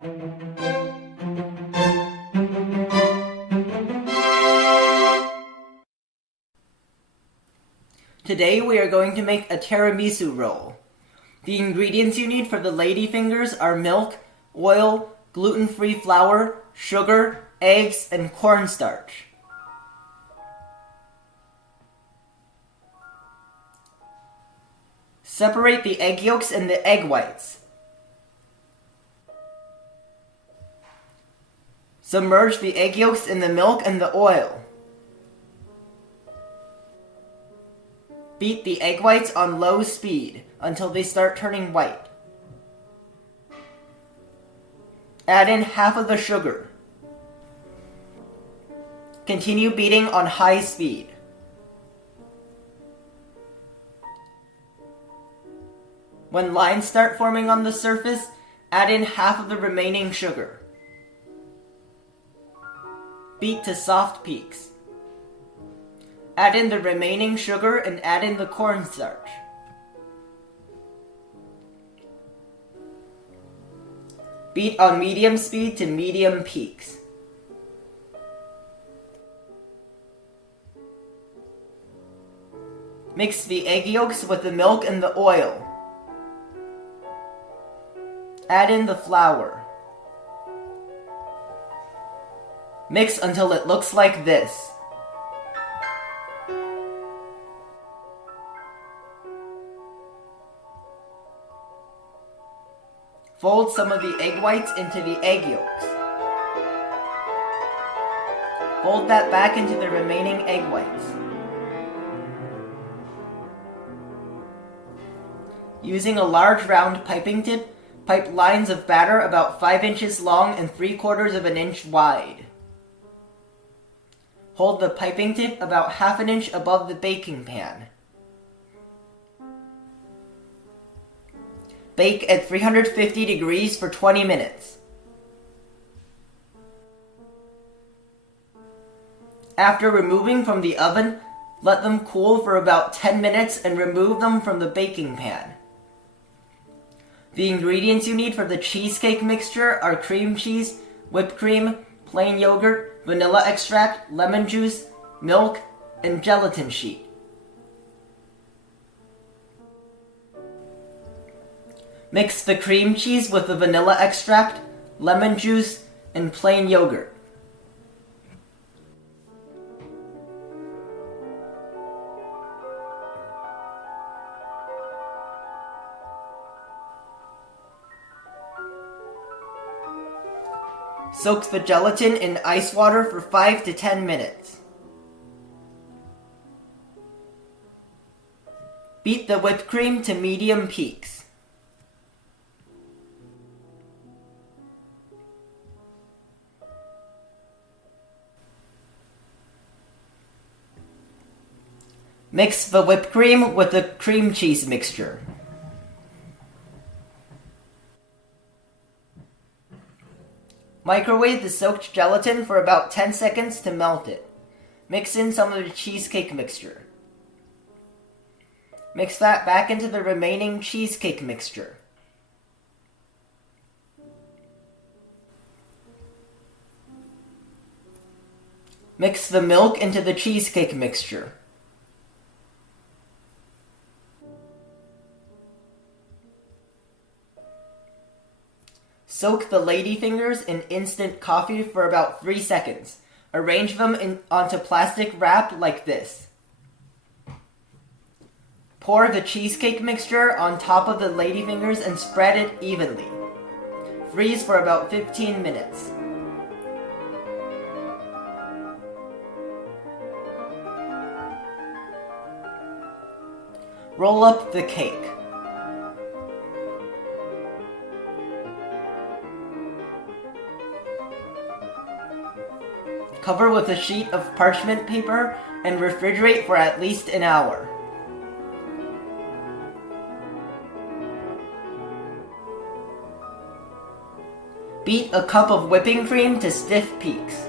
Today we are going to make a tiramisu roll. The ingredients you need for the ladyfingers are milk, oil, gluten-free flour, sugar, eggs, and cornstarch. Separate the egg yolks and the egg whites. Submerge the egg yolks in the milk and the oil. Beat the egg whites on low speed until they start turning white. Add in half of the sugar. Continue beating on high speed. When lines start forming on the surface, add in half of the remaining sugar. Beat to soft peaks. Add in the remaining sugar and add in the cornstarch. Beat on medium speed to medium peaks. Mix the egg yolks with the milk and the oil. Add in the flour. Mix until it looks like this. Fold some of the egg whites into the egg yolks. Fold that back into the remaining egg whites. Using a large round piping tip, pipe lines of batter about 5 inches long and 3/4 of an inch wide. Hold the piping tip about 1/2 inch above the baking pan. Bake at 350 degrees for 20 minutes. After removing from the oven, let them cool for about 10 minutes and remove them from the baking pan. The ingredients you need for the cheesecake mixture are cream cheese, whipped cream, plain yogurt, vanilla extract, lemon juice, milk, and gelatin sheet. Mix the cream cheese with the vanilla extract, lemon juice, and plain yogurt. Soak the gelatin in ice water for 5 to 10 minutes. Beat the whipped cream to medium peaks. Mix the whipped cream with the cream cheese mixture. Microwave the soaked gelatin for about 10 seconds to melt it. Mix in some of the cheesecake mixture. Mix that back into the remaining cheesecake mixture. Mix the milk into the cheesecake mixture. Soak the ladyfingers in instant coffee for about 3 seconds. Arrange them onto plastic wrap like this. Pour the cheesecake mixture on top of the ladyfingers and spread it evenly. Freeze for about 15 minutes. Roll up the cake. Cover with a sheet of parchment paper and refrigerate for at least an hour. Beat a cup of whipping cream to stiff peaks.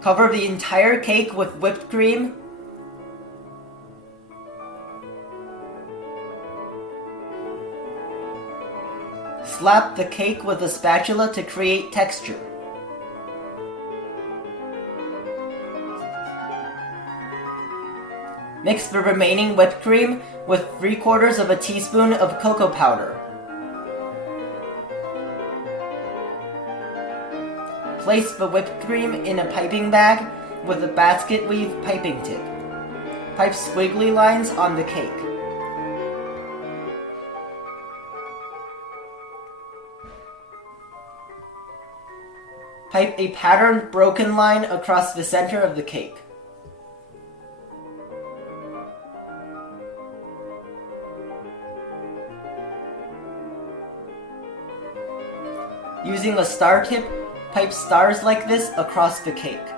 Cover the entire cake with whipped cream. Slap the cake with a spatula to create texture. Mix the remaining whipped cream with 3/4 of a teaspoon of cocoa powder. Place the whipped cream in a piping bag with a basket weave piping tip. Pipe squiggly lines on the cake. Pipe a patterned broken line across the center of the cake. Using a star tip, pipe stars like this across the cake.